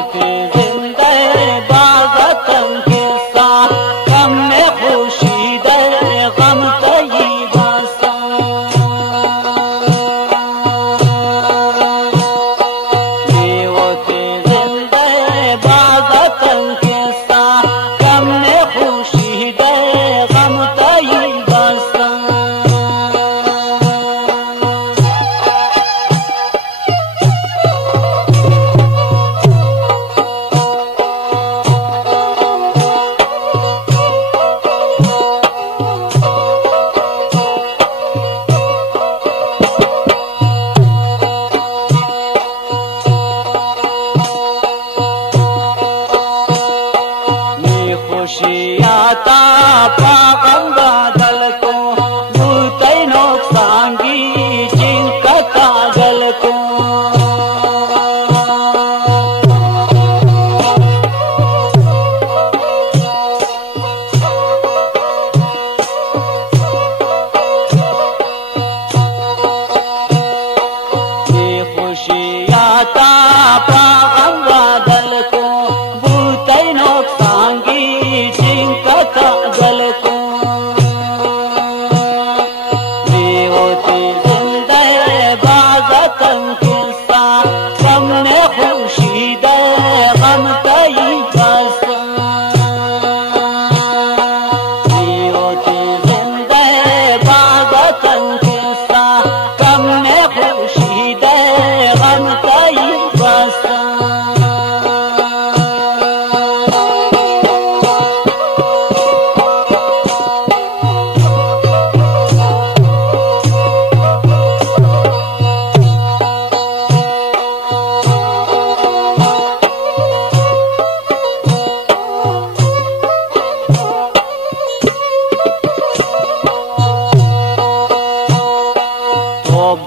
होती जिंदे बाज़तन के साथ गम में खुशी दे गम तई बसा ये होती जिंदे बाज़तन के साथ गम में खुशी दे गम तई बसा खुशियाता पागम बादल को भूतै नोक्सांगी चिंकता गल को ये खुशियाता पागम बादल को भूतै नोक्सांगी चिंकता गल को ये होती जिंदे बाज़तन के साथ गम में खुशी दे गम तई बसा ये होती जिंदे बाज़तन के साथ गम में खुशी दे गम तई बसा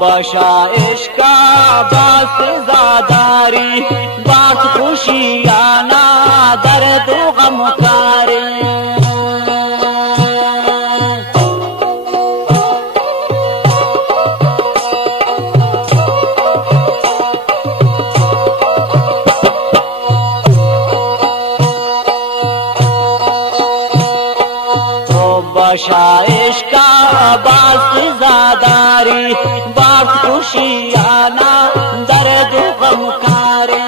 बशा इश्का बास ज़ादारी बात खुशियाना दर्द गमकारी बशा इश्का बास ज़ादारी बात खुशियाना दर्द गमकारी